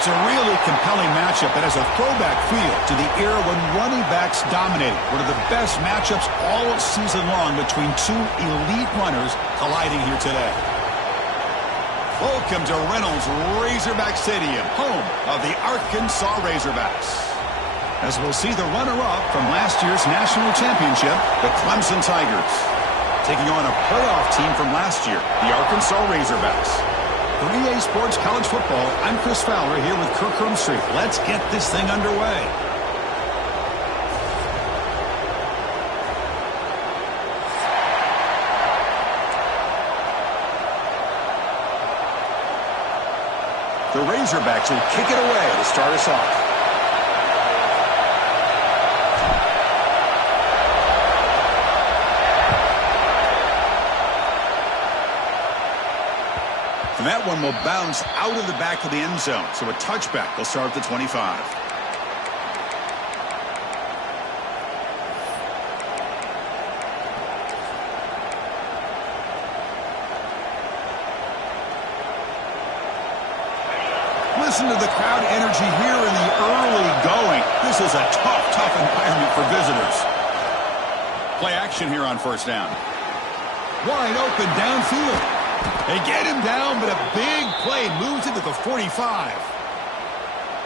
It's a really compelling matchup that has a throwback feel to the era when running backs dominated. One of the best matchups all season long between two elite runners colliding here today. Welcome to Reynolds Razorback Stadium, home of the Arkansas Razorbacks. As we'll see the runner-up from last year's national championship, the Clemson Tigers, taking on a playoff team from last year, the Arkansas Razorbacks. For EA Sports College Football, I'm Chris Fowler here with Kirk Hermstreet. Let's get this thing underway. The Razorbacks will kick it away to start us off. And that one will bounce out of the back of the end zone. So a touchback will start at the 25. Listen to the crowd energy here in the early going. This is a tough environment for visitors. Play action here on first down. Wide open downfield. They get him down, but a big play moves into the 45.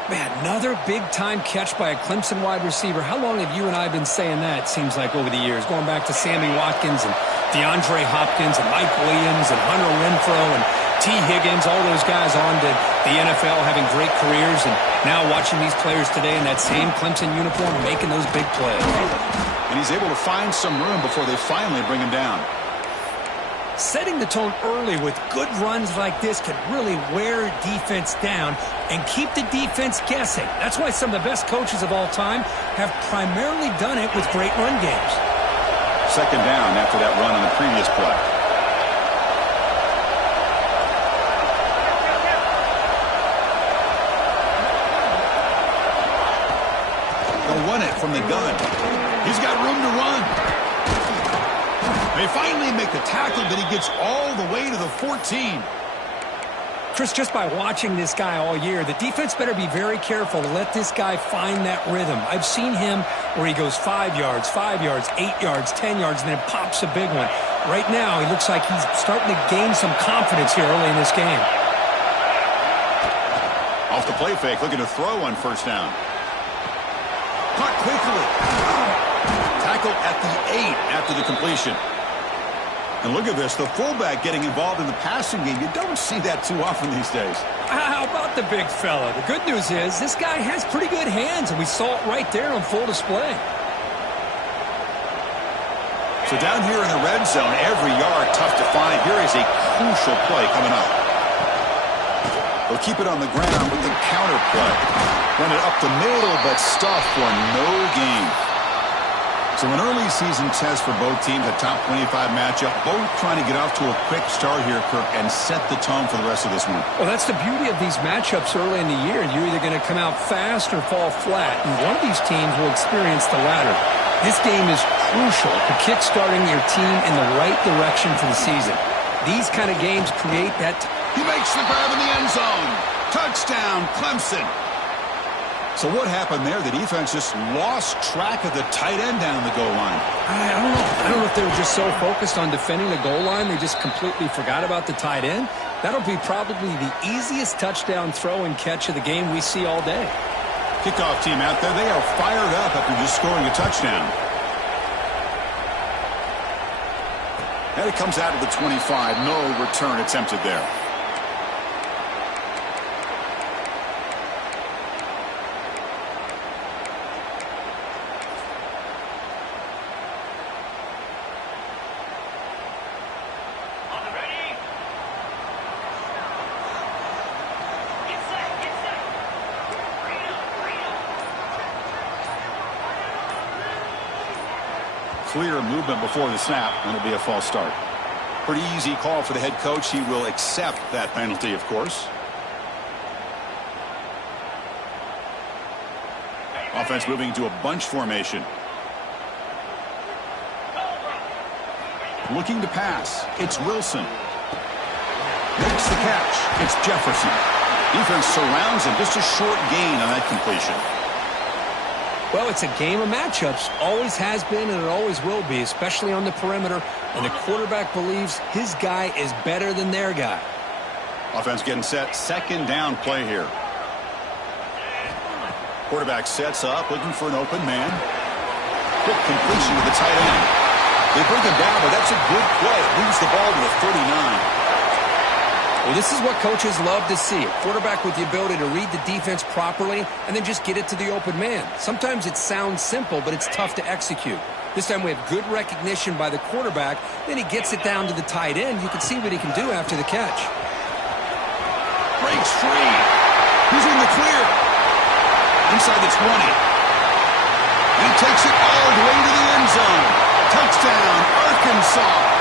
Man, another big-time catch by a Clemson wide receiver. How long have you and I been saying that, seems like, over the years? Going back to Sammy Watkins and DeAndre Hopkins and Mike Williams and Hunter Renfrow and T. Higgins, all those guys on to the NFL having great careers, and now watching these players today in that same Clemson uniform making those big plays. And he's able to find some room before they finally bring him down. Setting the tone early with good runs like this can really wear defense down and keep the defense guessing. That's why some of the best coaches of all time have primarily done it with great run games. Second down after that run on the previous play. They'll run it from the gun. He's got room to run. They finally make the tackle, but he gets all the way to the 14. Chris, just by watching this guy all year, the defense better be very careful to let this guy find that rhythm. I've seen him where he goes 5 yards, 8 yards, 10 yards, and then pops a big one. Right now, he looks like he's starting to gain some confidence here early in this game. Off the play fake, looking to throw on first down. Caught quickly. Tackle at the 8 after the completion. And look at this, the fullback getting involved in the passing game. You don't see that too often these days. How about the big fella? The good news is this guy has pretty good hands, and we saw it right there on full display. So down here in the red zone, every yard tough to find. Here is a crucial play coming up. They'll keep it on the ground with the counter play. Run it up the middle, but stuffed for no gain. So an early season test for both teams, a top 25 matchup. Both trying to get off to a quick start here, Kirk, and set the tone for the rest of this one. Well, that's the beauty of these matchups early in the year. You're either going to come out fast or fall flat, and one of these teams will experience the latter. This game is crucial to kick-starting your team in the right direction for the season. These kind of games create that. He makes the grab in the end zone. Touchdown, Clemson. So what happened there? The defense just lost track of the tight end down the goal line. I don't know. I don't know if they were just so focused on defending the goal line they just completely forgot about the tight end. That'll be probably the easiest touchdown throw and catch of the game we see all day. Kickoff team out there. They are fired up after just scoring a touchdown. And it comes out of the 25. No return attempted there. Clear movement before the snap, and it'll be a false start. Pretty easy call for the head coach. He will accept that penalty, of course. Offense moving to a bunch formation. Looking to pass. It's Wilson. Makes the catch. It's Jefferson. Defense surrounds him. Just a short gain on that completion. Well, it's a game of matchups. Always has been and it always will be, especially on the perimeter. And the quarterback believes his guy is better than their guy. Offense getting set. Second down play here. Quarterback sets up, looking for an open man. Quick completion to the tight end. They bring him down, but that's a good play. Moves the ball to the 39. Well, this is what coaches love to see. A quarterback with the ability to read the defense properly and then just get it to the open man. Sometimes it sounds simple, but it's tough to execute. This time we have good recognition by the quarterback. Then he gets it down to the tight end. You can see what he can do after the catch. Breaks free. He's in the clear. Inside the 20. And he takes it all the way to the end zone. Touchdown, Arkansas.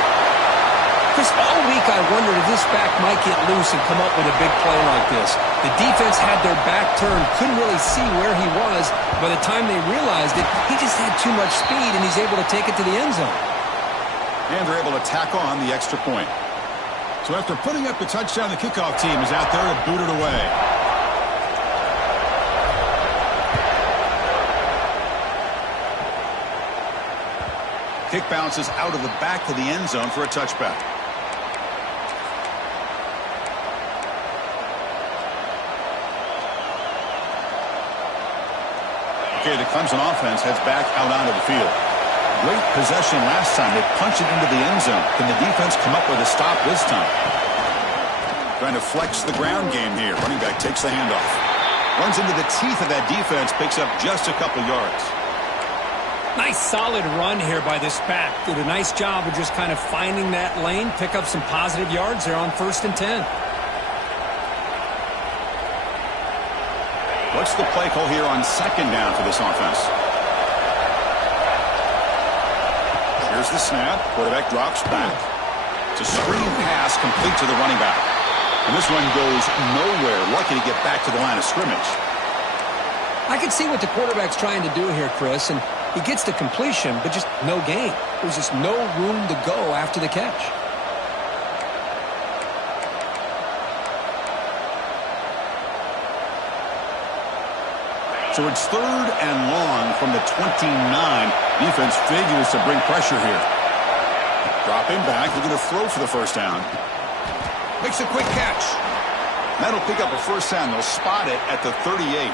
Chris, all week I wondered if this back might get loose and come up with a big play like this. The defense had their back turned, couldn't really see where he was. By the time they realized it, he just had too much speed, and he's able to take it to the end zone. And they're able to tack on the extra point. So after putting up the touchdown, the kickoff team is out there to boot it away. Kick bounces out of the back to the end zone for a touchback. Okay, the Clemson offense heads back out onto the field. Great possession last time. They punch it into the end zone. Can the defense come up with a stop this time? Trying to flex the ground game here. Running back takes the handoff. Runs into the teeth of that defense. Picks up just a couple yards. Nice solid run here by this back. Did a nice job of just kind of finding that lane. Pick up some positive yards there on 1st and 10. What's the play call here on second down for this offense? Here's the snap. Quarterback drops back. It's a screen pass complete to the running back. And this one goes nowhere. Lucky to get back to the line of scrimmage. I can see what the quarterback's trying to do here, Chris, and he gets the completion, but just no gain. There's just no room to go after the catch. So it's 3rd and long from the 29. Defense figures to bring pressure here. Dropping back, looking to throw for the first down. Makes a quick catch. That'll pick up a first down. They'll spot it at the 38.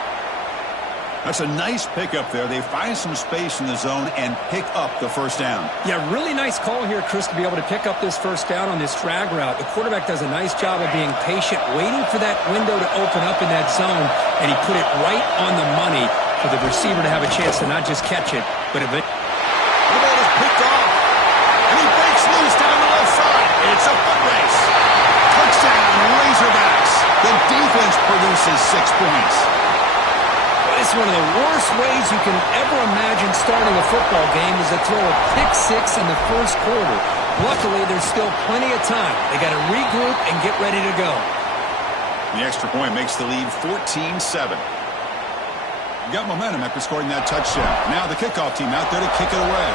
That's a nice pickup there. They find some space in the zone and pick up the first down. Yeah, really nice call here, Chris, to be able to pick up this first down on this drag route. The quarterback does a nice job of being patient, waiting for that window to open up in that zone, and he put it right on the money for the receiver to have a chance to not just catch it, but the ball is picked off, and he breaks loose down the left side. It's a foot race. Touchdown, Razorbacks. The defense produces 6 points. It's one of the worst ways you can ever imagine starting a football game is to throw a pick six in the first quarter. Luckily, there's still plenty of time. They got to regroup and get ready to go. The extra point makes the lead 14-7. Got momentum after scoring that touchdown. Now the kickoff team out there to kick it away.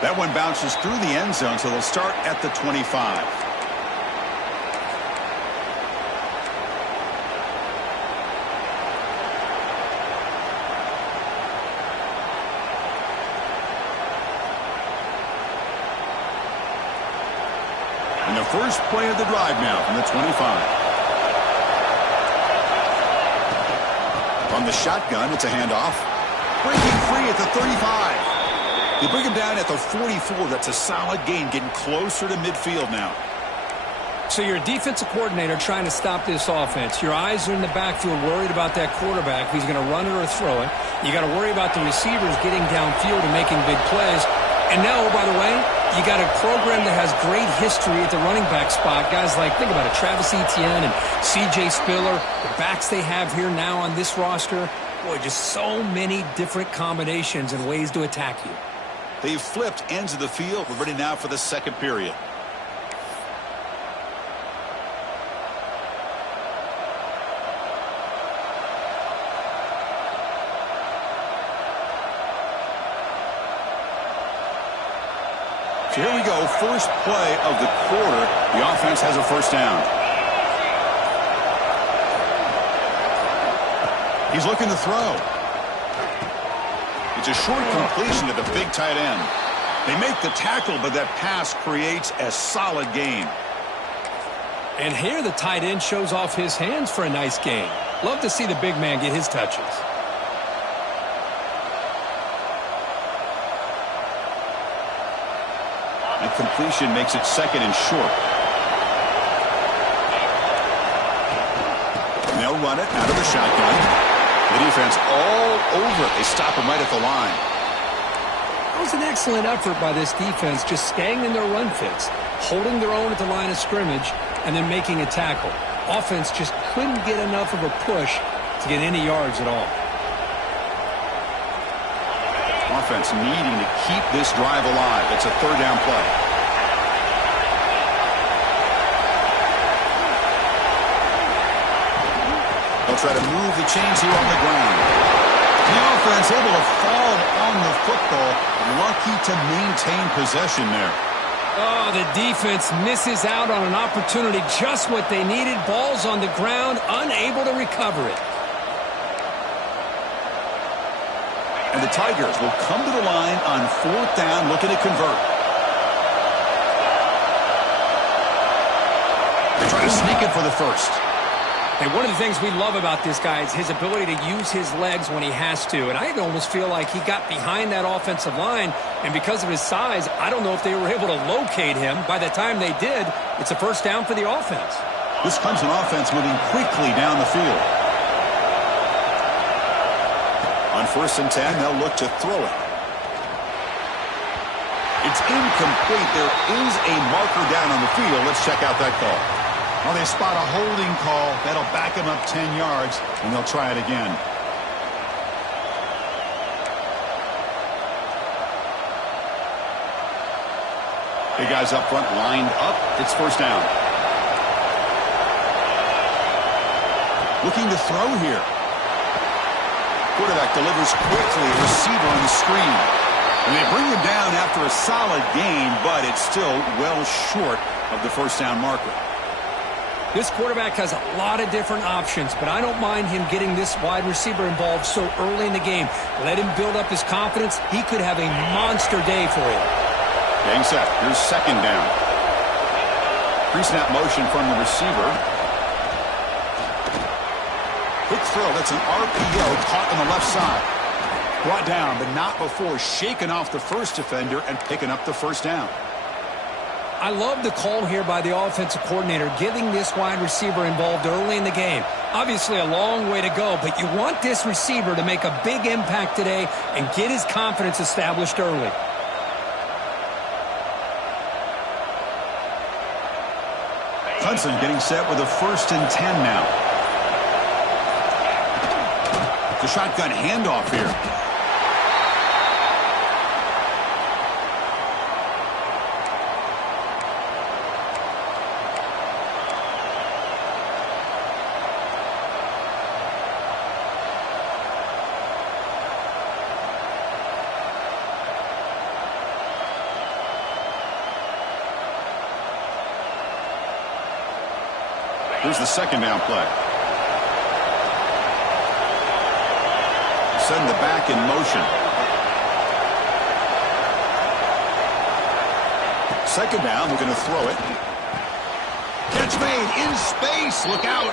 That one bounces through the end zone, so they'll start at the 25. And the first play of the drive now from the 25. From the shotgun, it's a handoff. Breaking free at the 35. They bring him down at the 44. That's a solid gain, getting closer to midfield now. So you're a defensive coordinator trying to stop this offense. Your eyes are in the backfield worried about that quarterback who's going to run it or throw it. You got to worry about the receivers getting downfield and making big plays. And now, by the way, you got a program that has great history at the running back spot. Guys like, think about it, Travis Etienne and C.J. Spiller, the backs they have here now on this roster. Boy, just so many different combinations and ways to attack you. They've flipped ends of the field. We're ready now for the second period. So here we go, first play of the quarter. The offense has a first down. He's looking to throw. It's a short completion to the big tight end. They make the tackle, but that pass creates a solid gain. And here the tight end shows off his hands for a nice gain. Love to see the big man get his touches. And completion makes it second and short. And they'll run it out of the shotgun. The defense all over it. They stop him right at the line. That was an excellent effort by this defense, just staying in their run fits, holding their own at the line of scrimmage, and then making a tackle. Offense just couldn't get enough of a push to get any yards at all. Offense needing to keep this drive alive. It's a third down play. They'll try to move the chains here on the ground. The offense able to fall on the football. Lucky to maintain possession there. Oh, the defense misses out on an opportunity, just what they needed. Ball's on the ground, unable to recover it. And the Tigers will come to the line on fourth down, looking to convert. They try to sneak it for the first. And one of the things we love about this guy is his ability to use his legs when he has to. And I almost feel like he got behind that offensive line, and because of his size, I don't know if they were able to locate him. By the time they did, it's a first down for the offense. This Clemson offense moving quickly down the field. On 1st and 10, they'll look to throw it. It's incomplete. There is a marker down on the field. Let's check out that call. Well, they spot a holding call. That'll back him up 10 yards, and they'll try it again. Big guys up front lined up. It's first down. Looking to throw here. Quarterback delivers quickly. Receiver on the screen. And they bring him down after a solid gain, but it's still well short of the first down marker. This quarterback has a lot of different options, but I don't mind him getting this wide receiver involved so early in the game. Let him build up his confidence. He could have a monster day for you. Getting set. Here's second down. Pre-snap motion from the receiver. Quick throw. That's an RPO caught on the left side. Brought down, but not before shaking off the first defender and picking up the first down. I love the call here by the offensive coordinator, getting this wide receiver involved early in the game. Obviously a long way to go, but you want this receiver to make a big impact today and get his confidence established early. Clemson getting set with a 1st and 10 now. The shotgun handoff here. Here's the second down play. Send the back in motion. Second down, we're going to throw it. Catch made in space. Look out.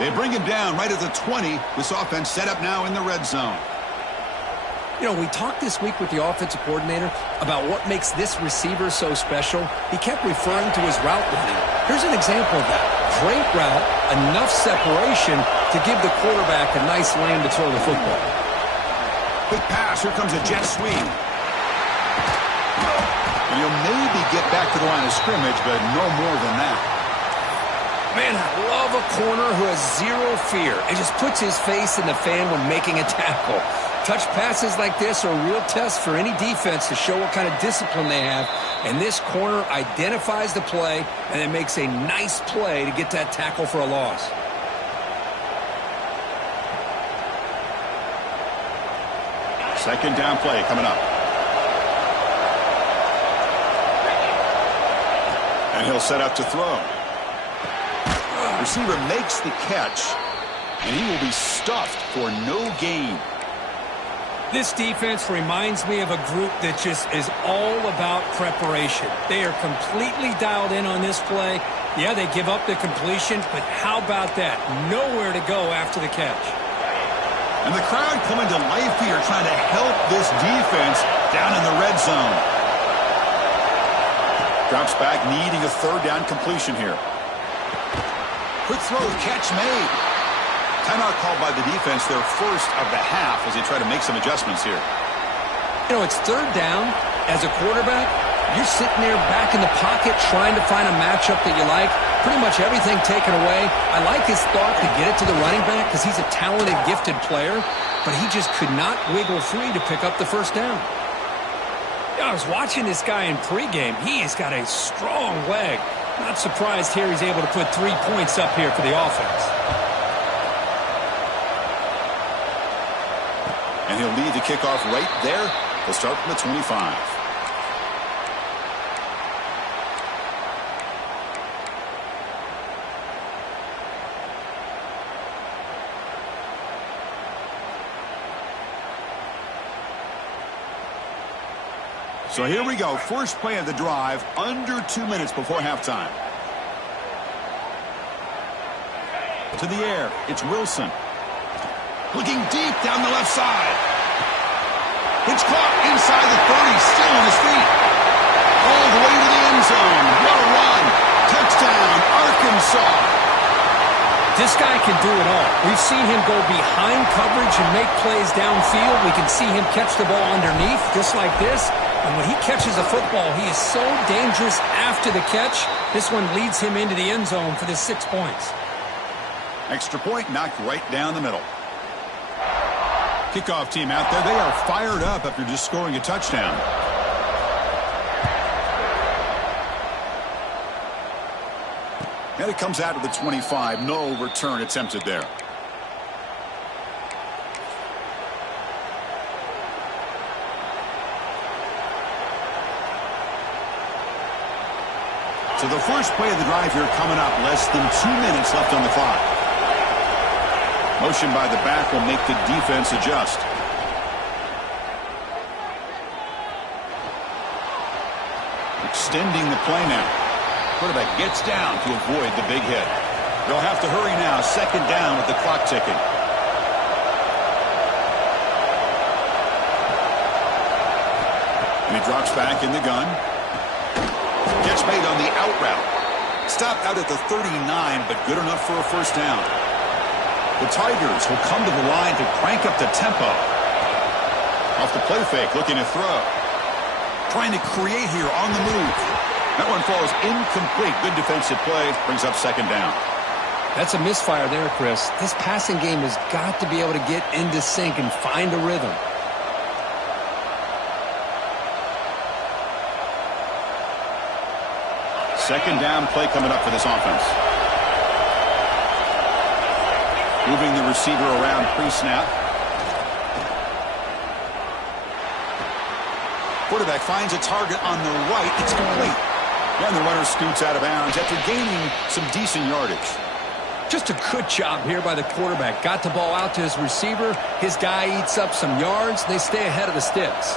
They bring him down right at the 20. This offense set up now in the red zone. You know, we talked this week with the offensive coordinator about what makes this receiver so special. He kept referring to his route running. Here's an example of that. Great route, enough separation to give the quarterback a nice lane to throw the football. Quick pass. Here comes a jet sweep. And you'll maybe get back to the line of scrimmage, but no more than that. Man, I love a corner who has zero fear and just puts his face in the fan when making a tackle. Touch passes like this are a real test for any defense to show what kind of discipline they have. And this corner identifies the play and then makes a nice play to get that tackle for a loss. Second down play coming up. he'll set up to throw. Receiver makes the catch, and he will be stuffed for no gain. This defense reminds me of a group that just is all about preparation. They are completely dialed in on this play. Yeah, they give up the completion, but how about that? Nowhere to go after the catch. And the crowd coming to life here, trying to help this defense down in the red zone. Drops back, needing a third down completion here. Quick throw, catch made. Timeout called by the defense, their first of the half, as they try to make some adjustments here. You know, it's third down. As a quarterback, you're sitting there back in the pocket trying to find a matchup that you like. Pretty much everything taken away. I like his thought to get it to the running back because he's a talented, gifted player, but he just could not wiggle free to pick up the first down. I was watching this guy in pregame. He has got a strong leg. Not surprised here he's able to put 3 points up here for the offense. And he'll lead the kickoff right there. They'll start from the 25. So here we go. First play of the drive, under 2 minutes before halftime. To the air, it's Wilson. Looking deep down the left side. It's caught inside the 30, still on his feet. All the way to the end zone. What a run. Touchdown, Arkansas. This guy can do it all. We've seen him go behind coverage and make plays downfield. We can see him catch the ball underneath, just like this. And when he catches a football, he is so dangerous after the catch. This one leads him into the end zone for the 6 points. Extra point knocked right down the middle. Kickoff team out there. They are fired up after just scoring a touchdown. And it comes out to the 25. No return attempted there. So the first play of the drive here coming up. Less than 2 minutes left on the clock. Motion by the back will make the defense adjust. Extending the play now. Quarterback gets down to avoid the big hit. They'll have to hurry now. Second down with the clock ticking. And he drops back in the gun. Catch made on the out route. Stopped out at the 39, but good enough for a first down. The Tigers will come to the line to crank up the tempo. Off the play fake, looking to throw. Trying to create here on the move. That one falls incomplete. Good defensive play. Brings up second down. That's a misfire there, Chris. This passing game has got to be able to get into sync and find a rhythm. Second down play coming up for this offense. Moving the receiver around pre-snap. Quarterback finds a target on the right. It's complete. And the runner scoots out of bounds after gaining some decent yardage. Just a good job here by the quarterback. Got the ball out to his receiver. His guy eats up some yards. They stay ahead of the sticks.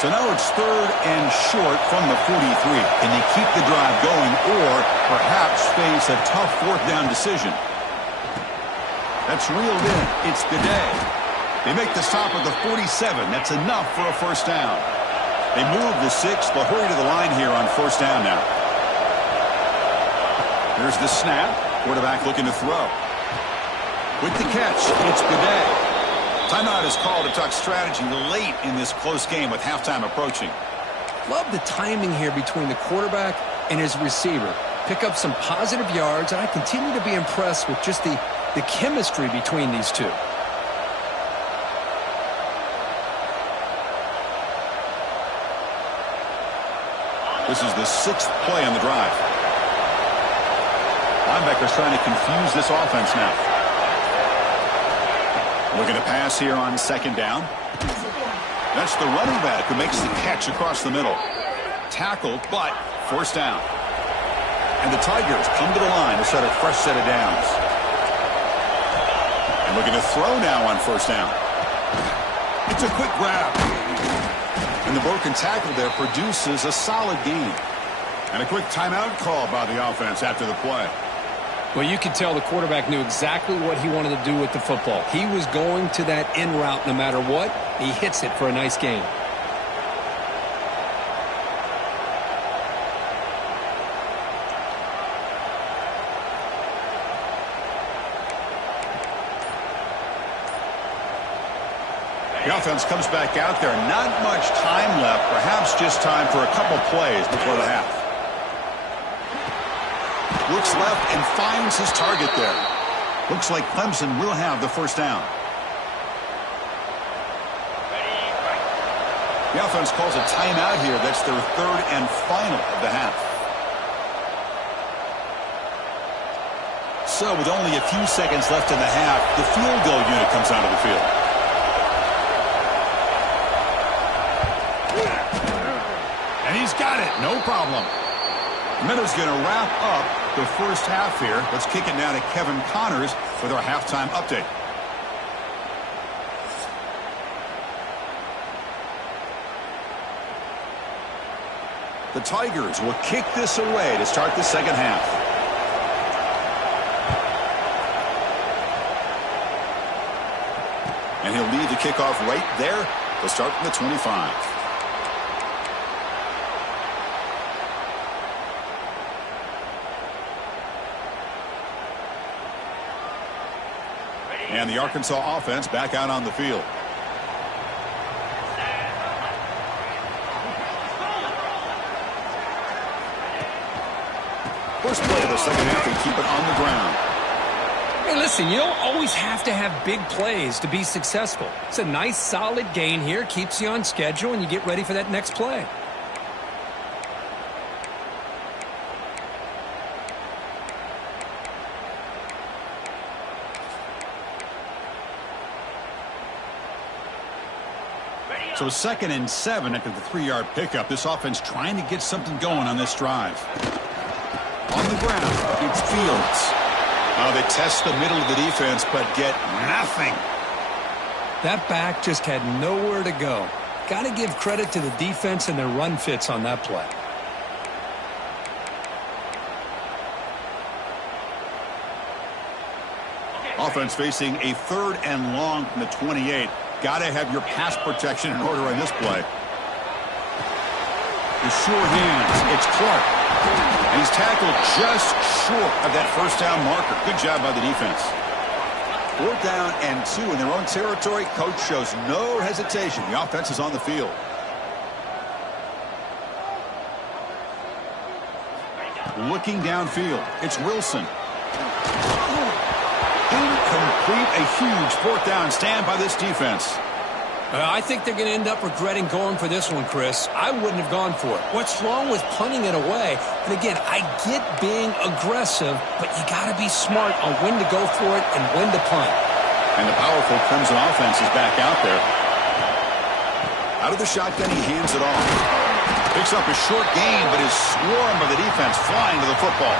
So now it's third and short from the 43. Can they keep the drive going or perhaps face a tough fourth down decision? That's reeled in. It's the day. They make the stop at the 47. That's enough for a first down. They move the 6. They'll hurry to the line here on first down now. Here's the snap. Quarterback looking to throw. With the catch, it's the day. Timeout is called to talk strategy late in this close game with halftime approaching. Love the timing here between the quarterback and his receiver. Pick up some positive yards, and I continue to be impressed with just the chemistry between these two. This is the 6th play on the drive. Linebackers trying to confuse this offense now. Looking to pass here on second down. That's the running back who makes the catch across the middle. Tackled, but forced down. And the Tigers come to the line to set a fresh set of downs. And looking to throw now on first down. It's a quick grab. And the broken tackle there produces a solid gain. And a quick timeout call by the offense after the play. Well, you could tell the quarterback knew exactly what he wanted to do with the football. He was going to that in route no matter what. He hits it for a nice gain. The offense comes back out there. Not much time left. Perhaps just time for a couple plays before the half. Looks left and finds his target there. Looks like Clemson will have the first down. The offense calls a timeout here. That's their third and final of the half. So with only a few seconds left in the half, the field goal unit comes onto the field. And he's got it. No problem. Meadows going to wrap up the first half here. Let's kick it now to Kevin Connors with our halftime update. The Tigers will kick this away to start the second half. And he'll lead the kickoff right there. They'll start from the 25. And the Arkansas offense back out on the field. First play of the second half, they keep it on the ground. Hey, listen, you don't always have to have big plays to be successful. It's a nice, solid gain here. Keeps you on schedule, and you get ready for that next play. So 2nd and 7 after the 3-yard pickup. This offense trying to get something going on this drive. On the ground, it's Fields. They test the middle of the defense, but get nothing. That back just had nowhere to go. Got to give credit to the defense and their run fits on that play. Offense facing a 3rd and long from the 28. Got to have your pass protection in order on this play. The sure hands. It's Clark. And he's tackled just short of that first down marker. Good job by the defense. 4th down and 2 in their own territory. Coach shows no hesitation. The offense is on the field. Looking downfield. It's Wilson. Incomplete. A huge 4th down stand by this defense. I think they're going to end up regretting going for this one, Chris. I wouldn't have gone for it. What's wrong with punting it away? And again, I get being aggressive, but you got to be smart on when to go for it and when to punt. And the powerful Clemson offense is back out there. Out of the shotgun, he hands it off. Picks up a short gain, but is swarmed by the defense flying to the football.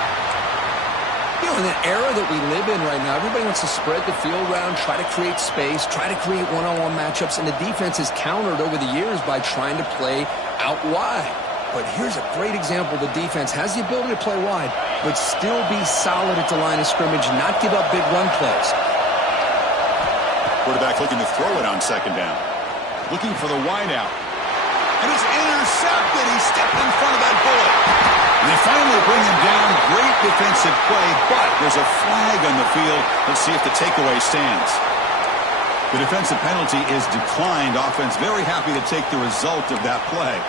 You know, in the era that we live in right now, everybody wants to spread the field around, try to create space, try to create one-on-one matchups, and the defense is countered over the years by trying to play out wide. But here's a great example. The defense has the ability to play wide, but still be solid at the line of scrimmage, not give up big run plays. Quarterback looking to throw it on 2nd down. Looking for the wideout. And it's intercepted. He stepped in front of that bullet. And they finally bring him down. Great defensive play, but there's a flag on the field. Let's see if the takeaway stands. The defensive penalty is declined. Offense very happy to take the result of that play.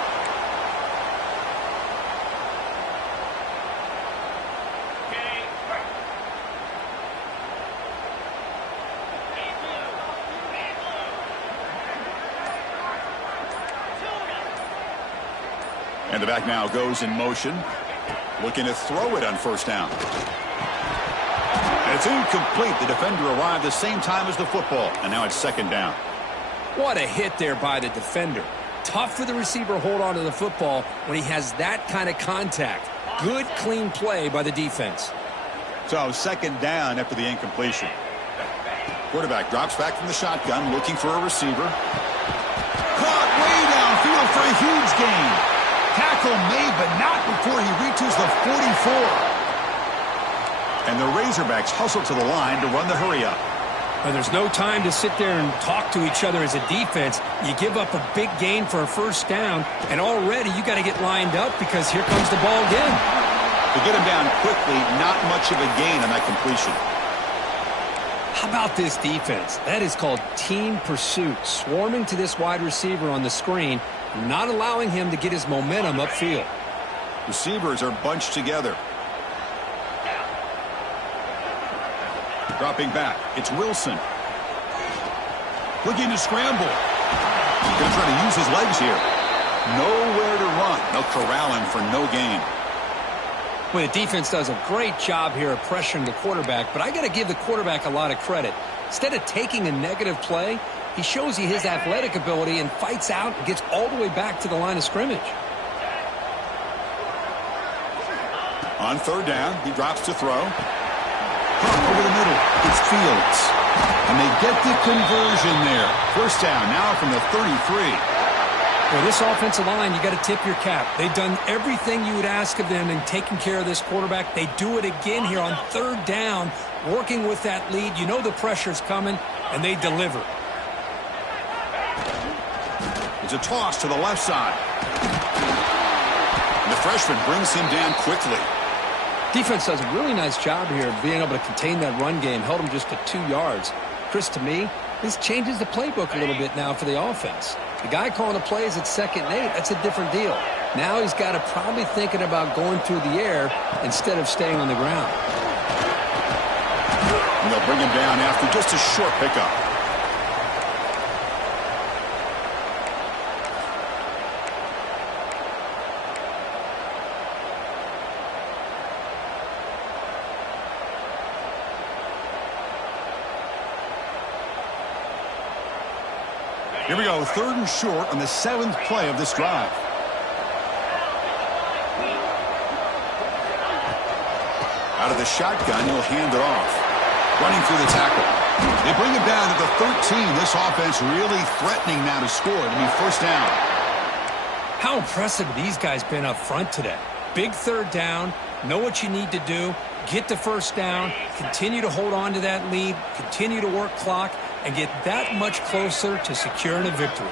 And the back now goes in motion. Looking to throw it on 1st down. And it's incomplete. The defender arrived the same time as the football. And now it's 2nd down. What a hit there by the defender. Tough for the receiver to hold on to the football when he has that kind of contact. Good, clean play by the defense. So second down after the incompletion. Quarterback drops back from the shotgun, looking for a receiver. Caught way downfield for a huge gain. Tackle made, but not before he reaches the 44. And the Razorbacks hustle to the line to run the hurry up. Well, there's no time to sit there and talk to each other as a defense. You give up a big gain for a first down, and already you got to get lined up because here comes the ball again. To get him down quickly, not much of a gain on that completion. How about this defense? That is called team pursuit. Swarming to this wide receiver on the screen, not allowing him to get his momentum upfield. Receivers are bunched together. Dropping back, it's Wilson. Looking to scramble. He's going to try to use his legs here. Nowhere to run. They'll corral him for no gain. Well, the defense does a great job here of pressuring the quarterback, but I got to give the quarterback a lot of credit. Instead of taking a negative play, he shows you his athletic ability and fights out and gets all the way back to the line of scrimmage. On third down, he drops to throw. Over the middle, it's Fields. And they get the conversion there. First down now from the 33. Well, this offensive line, you got to tip your cap. They've done everything you would ask of them in taking care of this quarterback. They do it again here on third down, working with that lead. You know the pressure's coming, and they deliver. It's a toss to the left side. And the freshman brings him down quickly. Defense does a really nice job here of being able to contain that run game, held him just to 2 yards. Chris, to me, this changes the playbook a little bit now for the offense. The guy calling the plays at 2nd and 8, that's a different deal. Now he's got to probably thinking about going through the air instead of staying on the ground. And they'll bring him down after just a short pickup. Here we go, third and short on the 7th play of this drive. Out of the shotgun, he'll hand it off. Running through the tackle. They bring him down to the 13. This offense really threatening now to score to be first down. How impressive have these guys been up front today? Big third down, know what you need to do, get the first down, continue to hold on to that lead, continue to work clock, and get that much closer to securing a victory.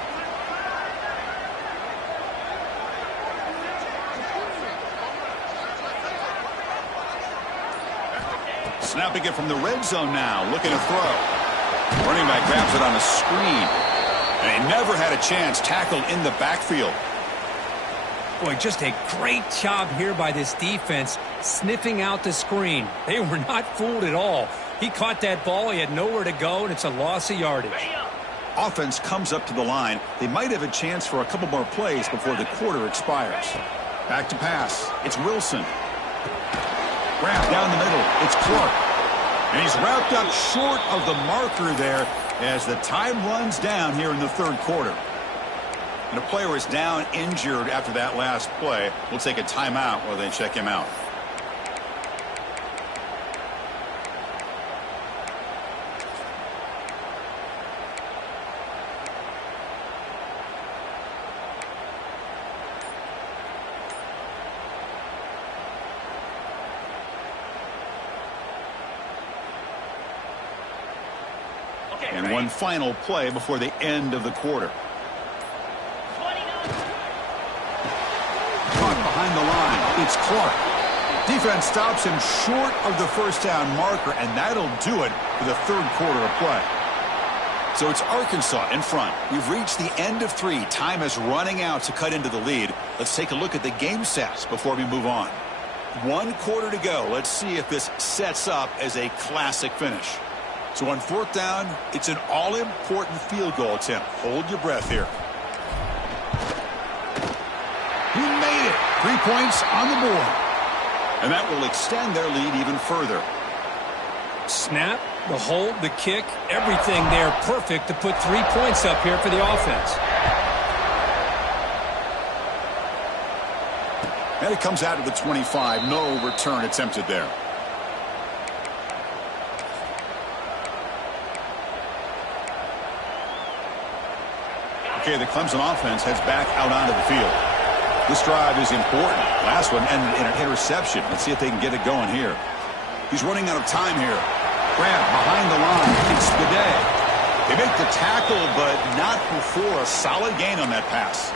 Snapping it from the red zone now, looking to throw. Running back grabs it on a screen. And he never had a chance, tackled in the backfield. Boy, just a great job here by this defense, sniffing out the screen. They were not fooled at all. He caught that ball, he had nowhere to go, and it's a loss of yardage. Offense comes up to the line. They might have a chance for a couple more plays before the quarter expires. Back to pass. It's Wilson. Wrapped down the middle. It's Clark. And he's wrapped up short of the marker there as the time runs down here in the third quarter. And a player is down injured after that last play. We'll take a timeout while they check him out. And one final play before the end of the quarter. Caught behind the line. It's Clark. Defense stops him short of the first down marker, and that'll do it for the third quarter of play. So it's Arkansas in front. We've reached the end of 3. Time is running out to cut into the lead. Let's take a look at the game stats before we move on. 1 quarter to go. Let's see if this sets up as a classic finish. So on fourth down, it's an all-important field goal attempt. Hold your breath here. He made it. 3 points on the board. And that will extend their lead even further. Snap, The hold, the kick, everything there perfect to put 3 points up here for the offense. And it comes out to the 25. No return attempted there. Okay, the Clemson offense heads back out onto the field. This drive is important. Last one ended in an interception. Let's see if they can get it going here. He's running out of time here. Grant behind the line. It's Spade. They make the tackle, but not before a solid gain on that pass.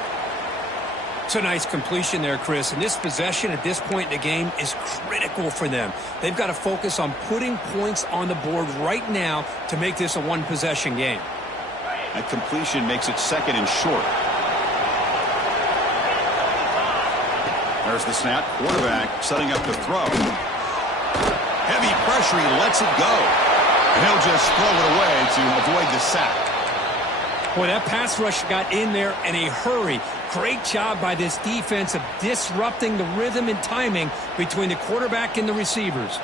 It's a nice completion there, Chris. And this possession at this point in the game is critical for them. They've got to focus on putting points on the board right now to make this a one-possession game. That completion makes it second and short. There's the snap. Quarterback setting up the throw. Heavy pressure. He lets it go. And he'll just throw it away to avoid the sack. Boy, that pass rush got in there in a hurry. Great job by this defense of disrupting the rhythm and timing between the quarterback and the receivers.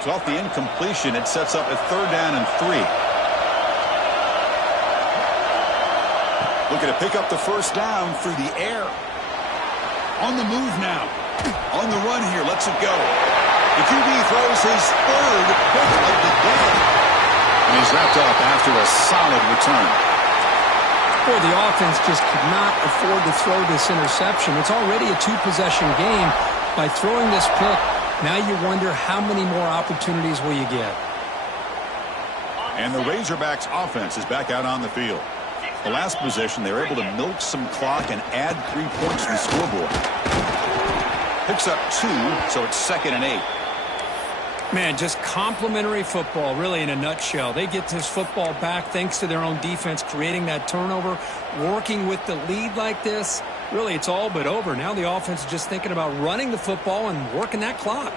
So off the incompletion, it sets up a 3rd down and 3. Looking to pick up the first down through the air. On the move now. On the run here. Lets it go. The QB throws his 3rd pick of the day. And he's wrapped up after a solid return. Boy, the offense just could not afford to throw this interception. It's already a 2-possession game. By throwing this pick, now you wonder how many more opportunities will you get. And the Razorbacks offense is back out on the field. The last possession, they were able to milk some clock and add 3 points to the scoreboard. Picks up 2, so it's 2nd and 8. Man, just complimentary football, really, in a nutshell. They get this football back thanks to their own defense, creating that turnover, working with the lead like this. Really, it's all but over. Now the offense is just thinking about running the football and working that clock.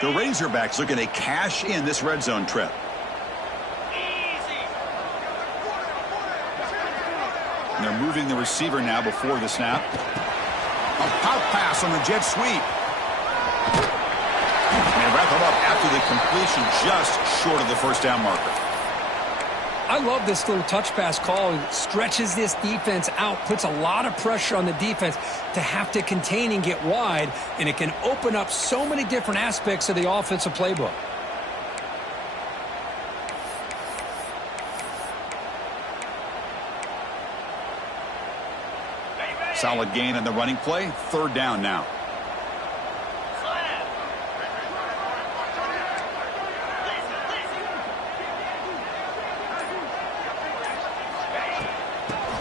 The Razorbacks looking to cash in this red zone trip. And they're moving the receiver now before the snap. A pop pass on the jet sweep. And wrap him up after the completion, just short of the first down marker. I love this little touch pass call. It stretches this defense out, puts a lot of pressure on the defense to have to contain and get wide, and it can open up so many different aspects of the offensive playbook. Solid gain on the running play. 3rd down now.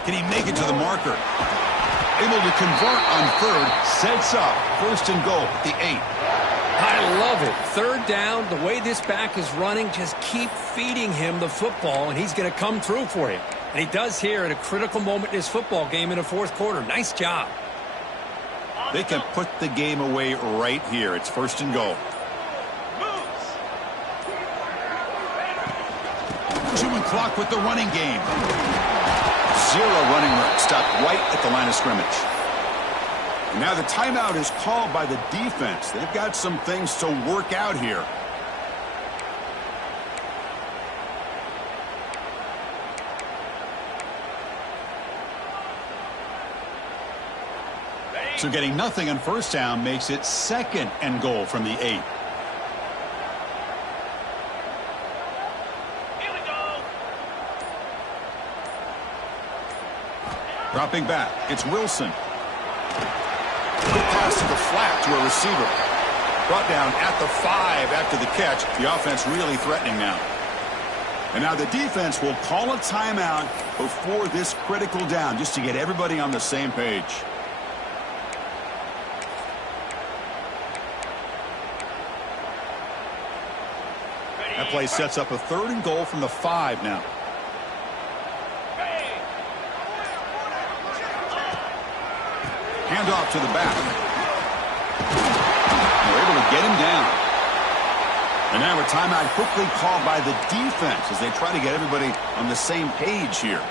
Can he make it to the marker? Able to convert on 3rd. Sets up 1st and goal at the 8. I love it. 3rd down, the way this back is running, just keep feeding him the football, and he's going to come through for you. And he does here at a critical moment in his football game in the 4th quarter. Nice job. They can put the game away right here. It's 1st and goal. Chewing clock with the running game. 0 running room. Stopped right at the line of scrimmage. And now the timeout is called by the defense. They've got some things to work out here. So getting nothing on 1st down makes it 2nd and goal from the 8. Dropping back, it's Wilson. Quick pass to the flat to a receiver. Brought down at the 5 after the catch. The offense really threatening now. And now the defense will call a timeout before this critical down, just to get everybody on the same page. That play sets up a 3rd and goal from the 5 now. Handoff to the back. They're able to get him down. And now a timeout quickly called by the defense as they try to get everybody on the same page here.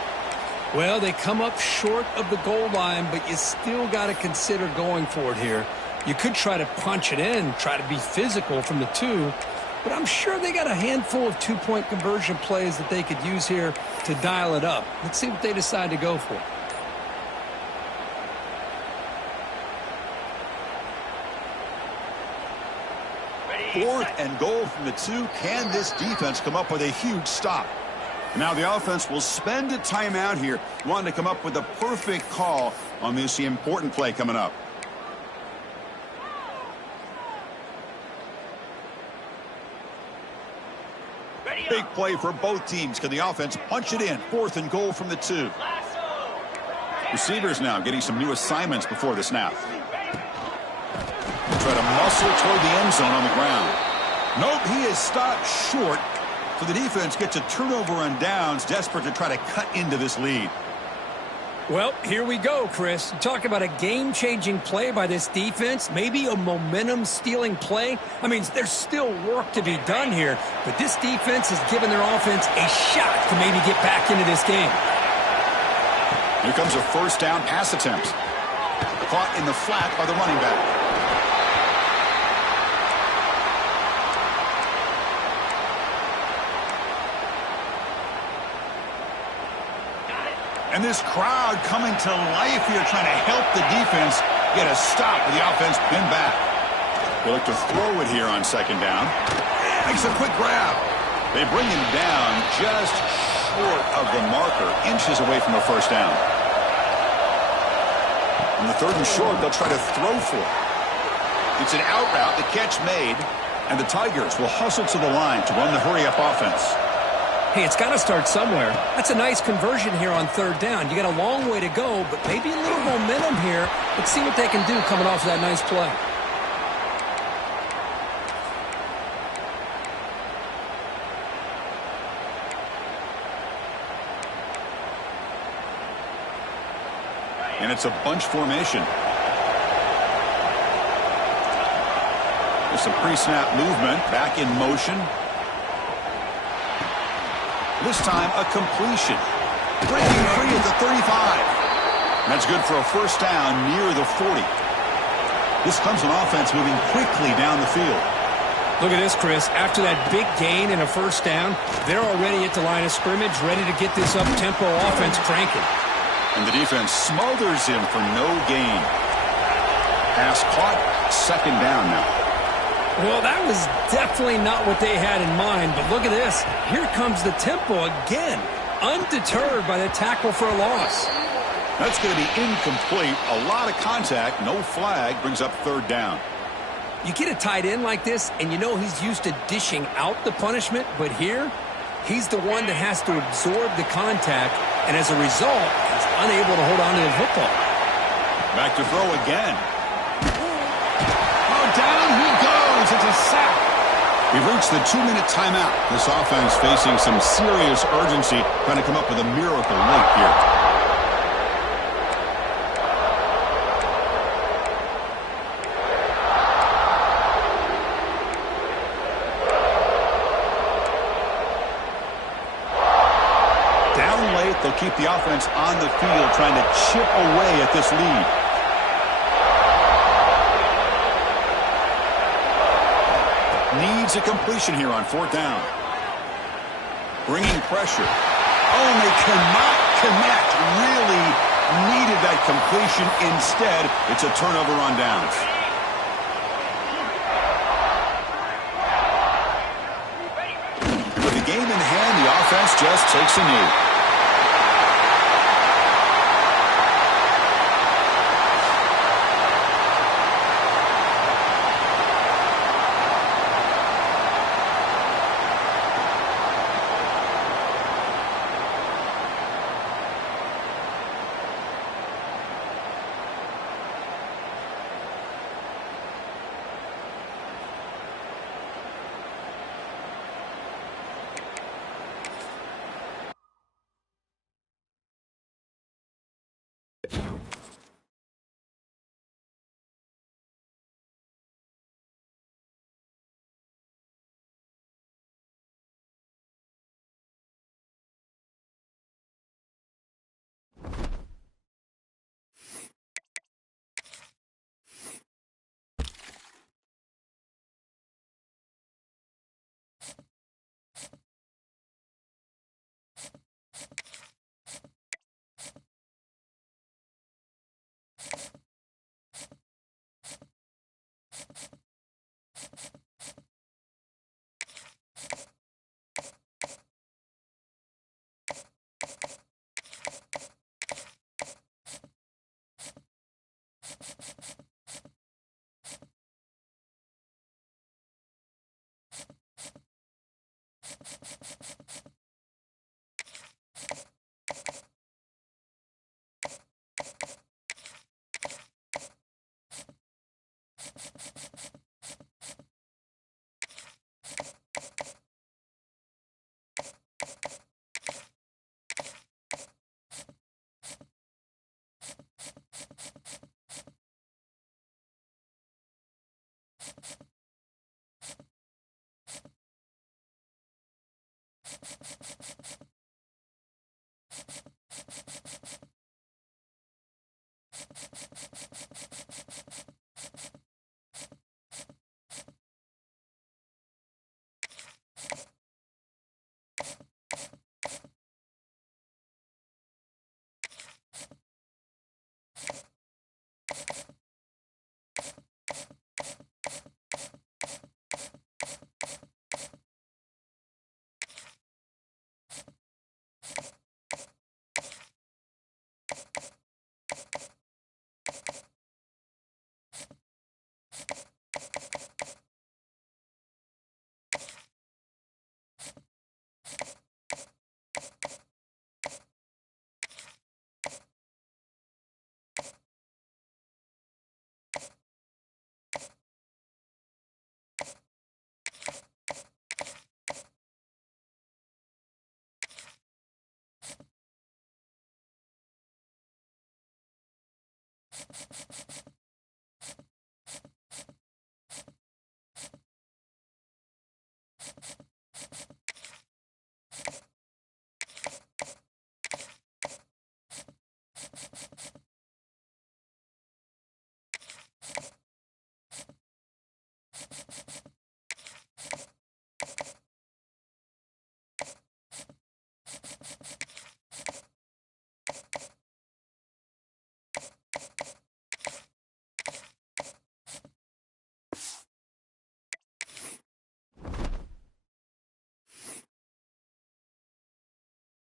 Well, they come up short of the goal line, but you still got to consider going for it here. You could try to punch it in, try to be physical from the 2, but I'm sure they got a handful of two-point conversion plays that they could use here to dial it up. Let's see what they decide to go for. Fourth and goal from the 2. Can this defense come up with a huge stop? Now the offense will spend a timeout here, wanting to come up with a perfect call on this important play coming up. Big play for both teams. Can the offense punch it in? Fourth and goal from the 2. Receivers now getting some new assignments before the snap. Try to muscle toward the end zone on the ground. Nope, he is stopped short. So the defense gets a turnover on downs, desperate to try to cut into this lead. Well, here we go, Chris. Talk about a game-changing play by this defense, maybe a momentum-stealing play. I mean, there's still work to be done here, but this defense has given their offense a shot to maybe get back into this game. Here comes a first down pass attempt. Caught in the flat by the running back. And this crowd coming to life here, trying to help the defense get a stop with the offense pinned back. They look to throw it here on second down. Makes a quick grab. They bring him down just short of the marker, inches away from a first down. On the third and short, they'll try to throw for it. It's an out route, the catch made, and the Tigers will hustle to the line to run the hurry-up offense. Hey, it's got to start somewhere. That's a nice conversion here on third down. You got a long way to go, but maybe a little momentum here. Let's see what they can do coming off of that nice play. And it's a bunch formation. There's some pre-snap movement, back in motion. This time, a completion. Breaking free at the 35. That's good for a first down near the 40. This comes an offense moving quickly down the field. Look at this, Chris. After that big gain and a first down, they're already at the line of scrimmage, ready to get this up-tempo offense cranking. And the defense smothers him for no gain. Pass caught, second down now. Well, that was definitely not what they had in mind, but look at this. Here comes the tempo again, undeterred by the tackle for a loss. That's going to be incomplete. A lot of contact, no flag, brings up third down. You get a tight end like this, and you know he's used to dishing out the punishment, but here, he's the one that has to absorb the contact, and as a result, he's unable to hold on to the football. Back to throw again. Oh, down he goes. It's a sack. We've reached the 2-minute timeout. This offense facing some serious urgency, trying to come up with a miracle late here. Down late, they'll keep the offense on the field, trying to chip away at this lead. Needs a completion here on fourth down. Bringing pressure. Oh, and they cannot connect. Really needed that completion. Instead, it's a turnover on downs. With the game in hand, the offense just takes a knee.